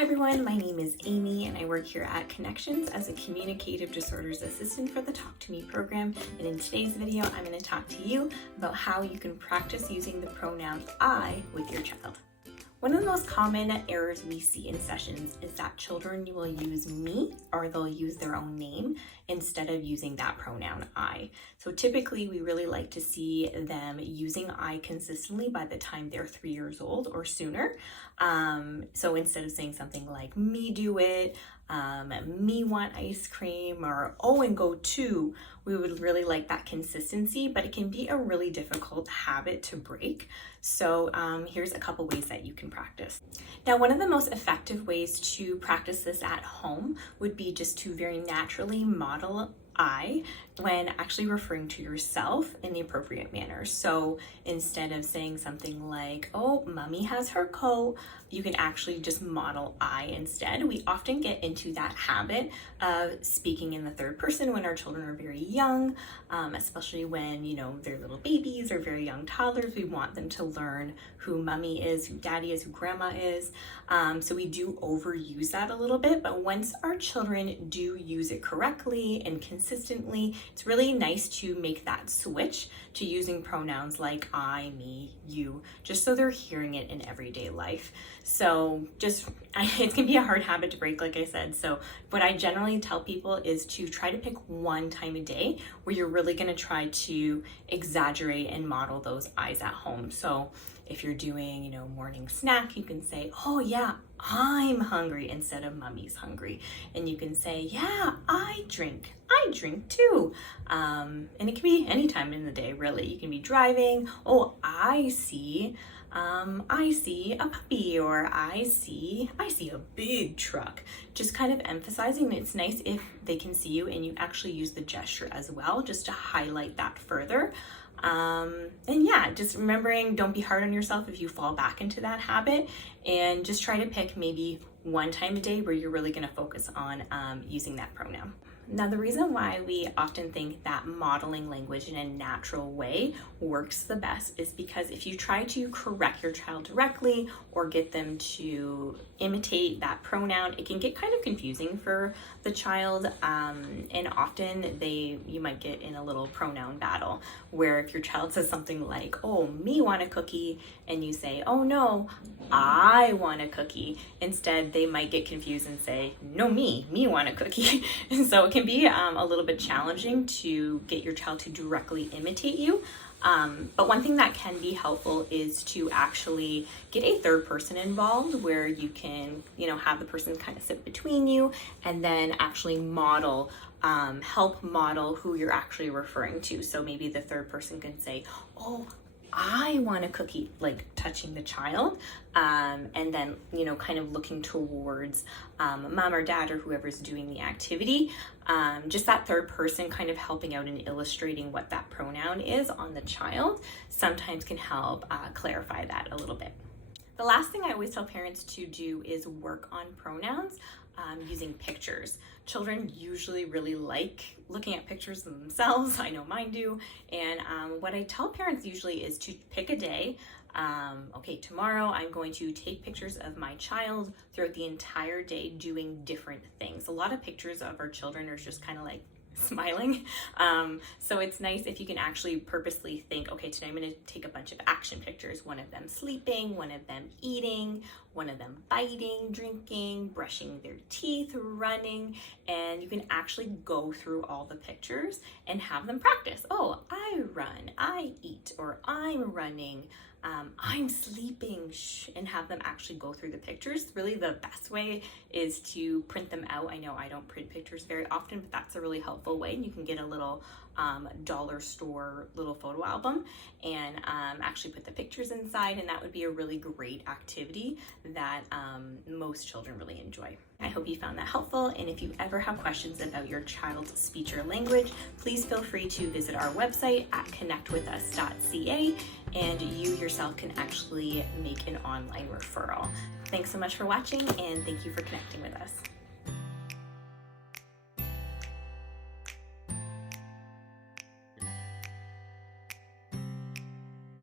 Hi everyone, my name is Amy and I work here at Connections as a Communicative Disorders Assistant for the Talk to Me program. And in today's video, I'm going to talk to you about how you can practice using the pronoun I with your child. One of the most common errors we see in sessions is that children will use me or they'll use their own name instead of using that pronoun I. So typically we really like to see them using I consistently by the time they're 3 years old or sooner. So instead of saying something like me do it, me want ice cream, or oh and go to, we would really like that consistency, but it can be a really difficult habit to break. So here's a couple ways that you can practice. Now, one of the most effective ways to practice this at home would be just to very naturally model I when actually referring to yourself in the appropriate manner. So instead of saying something like, oh, mommy has her coat, you can actually just model I instead. We often get into that habit of speaking in the third person when our children are very young, especially when, they're little babies or very young toddlers. We want them to learn who mommy is, who daddy is, who grandma is. So we do overuse that a little bit, but once our children do use it correctly and consistently, it's really nice to make that switch to using pronouns like I, me, you, just so they're hearing it in everyday life. So it can be a hard habit to break, like I said. So what I generally tell people is to try to pick one time a day where you're really going to try to exaggerate and model those I's at home. So if you're doing, morning snack, you can say, oh yeah, I'm hungry instead of mommy's hungry. And you can say, yeah, I drink too. And it can be any time in the day, really. You can be driving. Oh, I see a puppy, or I see a big truck. Just kind of emphasizing. It's nice if they can see you and you actually use the gesture as well, just to highlight that further. And yeah, just remembering, don't be hard on yourself if you fall back into that habit, and just try to pick maybe one time a day where you're really going to focus on using that pronoun. Now, the reason why we often think that modeling language in a natural way works the best is because if you try to correct your child directly or get them to imitate that pronoun, it can get kind of confusing for the child. And often you might get in a little pronoun battle where if your child says something like, oh, me want a cookie, and you say, oh no, I want a cookie. Instead, they might get confused and say, no, me want a cookie. And so it can be a little bit challenging to get your child to directly imitate you. But one thing that can be helpful is to actually get a third person involved where you can, have the person kind of sit between you and then actually help model who you're actually referring to. So maybe the third person can say, oh, I want a cookie, like touching the child, and then, kind of looking towards mom or dad or whoever's doing the activity. Just that third person kind of helping out and illustrating what that pronoun is on the child sometimes can help clarify that a little bit. The last thing I always tell parents to do is work on pronouns using pictures. Children usually really like looking at pictures themselves. I know mine do. And what I tell parents usually is to pick a day. Okay, tomorrow I'm going to take pictures of my child throughout the entire day doing different things. A lot of pictures of our children are just kind of like smiling. So it's nice if you can actually purposely think, okay, today I'm going to take a bunch of action pictures, one of them sleeping, one of them eating, one of them biting, drinking, brushing their teeth, running, and you can actually go through all the pictures and have them practice. Oh, I run, I eat, or I'm running, I'm sleeping, and have them actually go through the pictures. Really, the best way is to print them out. I know I don't print pictures very often, but that's a really helpful way. And you can get a little dollar store little photo album and actually put the pictures inside, and that would be a really great activity that most children really enjoy. I hope you found that helpful, and if you ever have questions about your child's speech or language, please feel free to visit our website at connectwithus.ca, and you yourself can actually make an online referral. Thanks so much for watching, and thank you for connecting with us.